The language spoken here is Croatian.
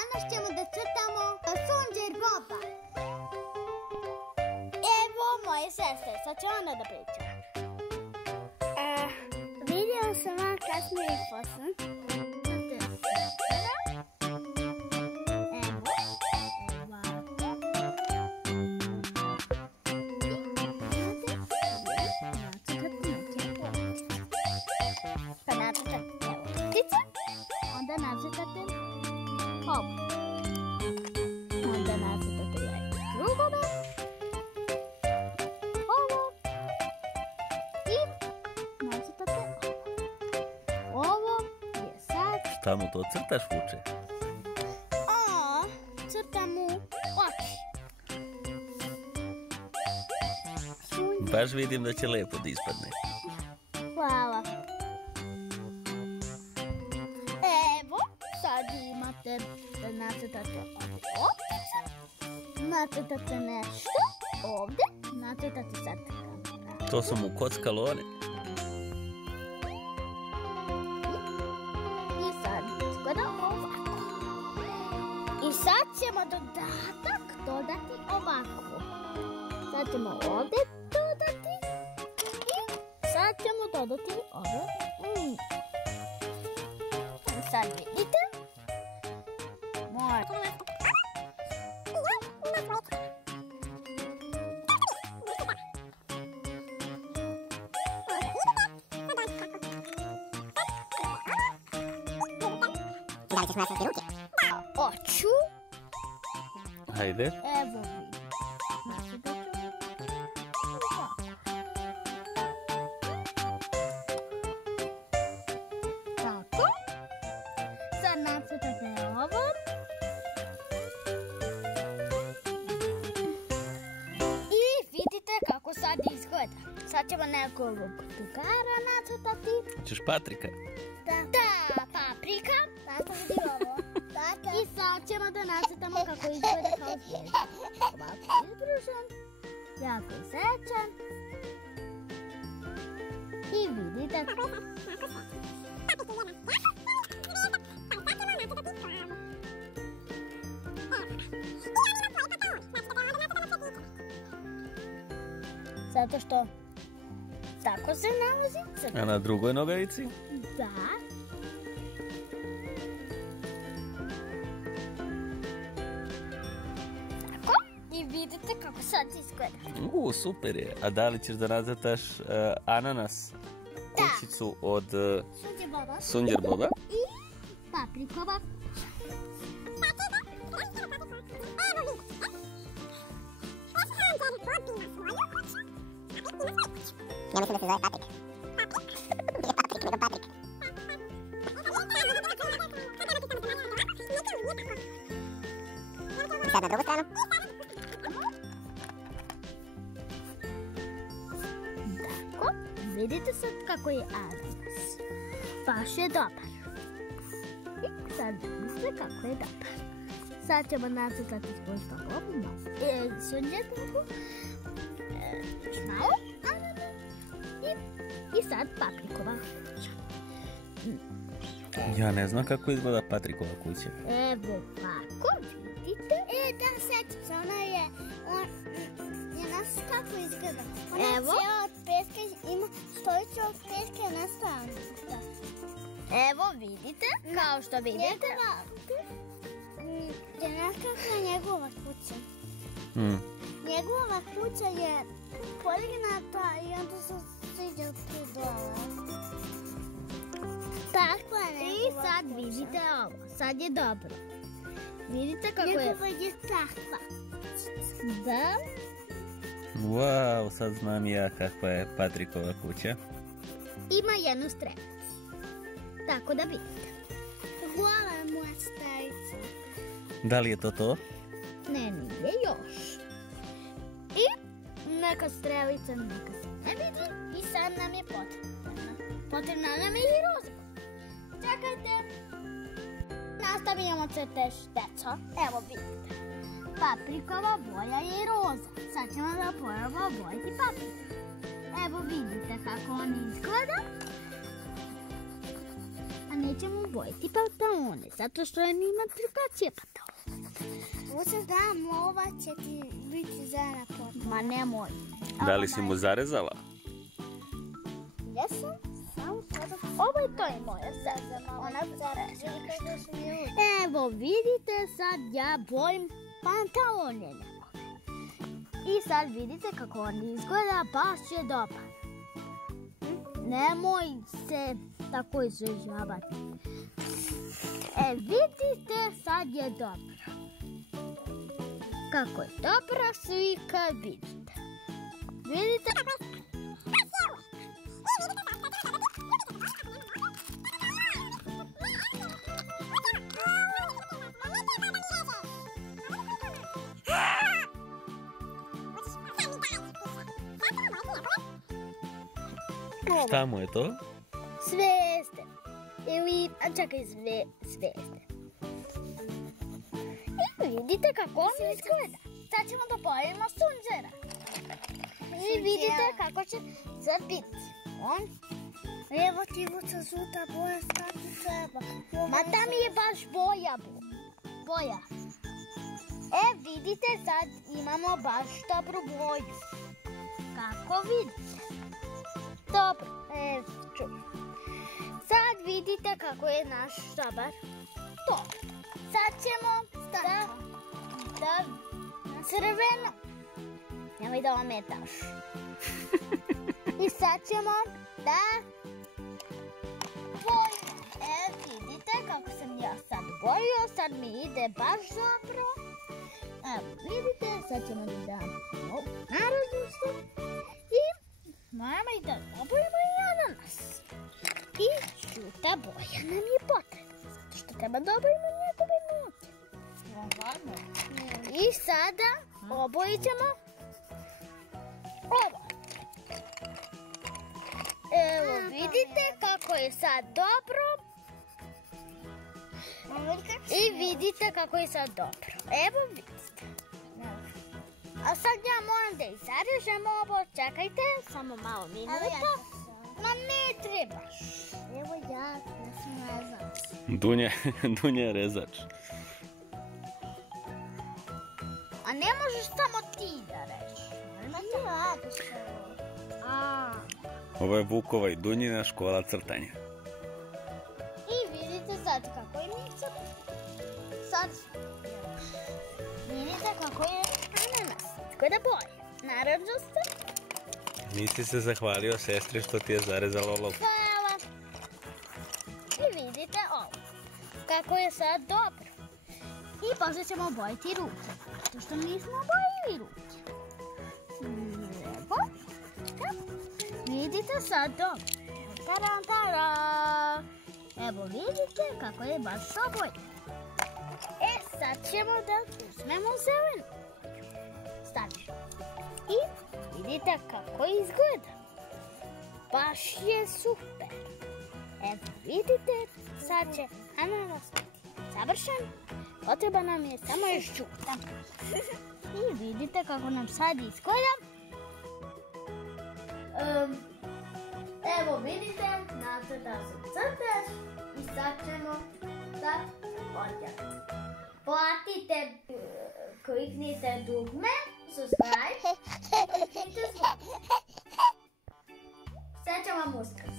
Danas ćemo da crtamo Sunđer Boba. Evo moje sestre, sad će onda da pričam. Vidjela sam vam kasnije poslan. Pa nacrtate ptice, onda nacrtate ovo, onda nacrtate krugove, ovo i nacrtate ovo. Ovo je sad... Šta mu to crtaš, Vuče? Crtam mu oči. Baš vidim da će lepo da ispadne. Hvala. Evo, sad imate da nacrtate optice, nacrtate nešto ovdje, nacrtate sad kamera. To su mu kockalone. I sad izgleda ovako. I sad ćemo dodatak dodati ovako. Sad ćemo ovdje dodati i sad ćemo dodati ovo. Sad vidite. Da li ćeš nasati ruke? Oču. Hajde. Evo vidite. Znači da ću... Tako. Sad nacrtate ovo. I vidite kako sad izgleda. Sad ćemo nekog drugara nacrtati. Ćeš Patrika? Da, paprika. Tako vidi ovo. I sad ćemo da nacrtamo kako izgleda kao zvijezda. Ovako izbružen, jako sečan. I vidite. Zato što tako se nalazi crta. A na drugoj nogavici? Da. Tako. I vidite kako sad izgleda. Super je. A da li ćeš da nacrtaš ananas? Kućicu od Sunđer Boba? I paprikova. Ja mislim da se zove Patrik. Nije Patrik, nego Patrik. I sad na drugu stranu. Tako, vidite sad kako je ananas. Baš je dobar. I sad vidite kako je dobar. Sad ćemo nacrtati možda ovu Sunđer Bobu. Malo ananas. I sad paprikova. Ja ne znam kako izgleda Patrikova kuća. Evo ovako, vidite. Da, sećam se, ona je nas kako izgleda. Ona je cijela od peska, ima stolicu od peska na stranu. Evo vidite, kao što vidite. Nekakva njegova kuća. Njegova kuća je polignata i onda se stiđe tu dole. Takva je njegova. I sad vidite ovo, sad je dobro. Vidite kako je... Njegova je takva. Da. Wow, sad znam ja kakva je Patrikova kuća. Ima jednu strelicu. Tako da vidite. Hvala moja strelica. Da li je to to? Ne, nije još. I neka strelica, neka se ne vidi. I sad nam je potrebna. Potrebna nam je i roza. Čekajte. Nastavljamo crtež, deco. Evo vidite. Paprikova boja je roza. Sad ćemo da probamo bojiti papriku. Evo vidite kako on izgleda. nećemo bojiti pantalone, zato što ima drugačije pantalone. Ovo dam, ova će ti biti zara potom. Ma nemoj. Da li si mu zarezala? Jesam? Samo sada. Ovo je to je moja sada. Ona zarezala. Evo vidite, sad ja bojim pantalone. I sad vidite kako on izgleda, baš je dobar. Nemoj se tako izražavati. Vidite, sad je dobro. Kako je dobra slika, vidite. Vidite? Šta mu je to? Zvezde. Ili, čekaj, zvezde. I vidite kako on izgleda. Sad ćemo da bojimo sunđera. I vidite kako će sad biti. On? Evo ti vuca žuta boja, šta ti treba? Ma da mi je baš boja. Vidite, sad imamo baš dobru boju. Kako vidite? Dobro, sad vidite kako je naš štabar. To. Sad ćemo da crveno. Nemoj da ometaš. I sad ćemo da bojimo. Vidite kako sam ja sad bojio. Sad mi ide baš dobro. Evo, vidite, sad ćemo da damo naraznicu. I moramo i da obojimo i ananas. I žuta boja nam je potrebna. Zato što treba da obojimo njegove noge. I sada obojit ćemo ovo. Evo, vidite kako je sad dobro. I vidite kako je sad dobro. Evo vidite. A sad ja moram da izrežem ovo. Čekajte, samo malo minuta. Ma ne trebaš. Evo ja sam rezač. Dunja je rezač. A ne možeš samo ti da režeš. Ovo je Vukova i Dunjina škola crtanja. I vidite sad kako je mi sad. Sad vidite kako je ananas. Gleda boje. Naravno ste. Nisi se zahvalio sestri što ti je zarezala olovku. Hvala. I vidite ovo. Kako je sad dobro. I posle ćemo bojiti ruke. Zato što nismo bojili ruke. Evo. Vidite sad dobro. Tarantara. Evo vidite kako je baš oboje. Sad ćemo da uzmemo zelenu. Stavimo. I vidite kako izgleda. Baš je super. Evo vidite, sad će ananas biti završen. Potreba nam je samo još žuta. I vidite kako nam sad izgleda. Evo vidite, nacrtao sam crtež i sad ćemo da odjavimo. Platite, kliknite dugme, subscribe, kliknite zvuk. Sad ćemo vam uskrat.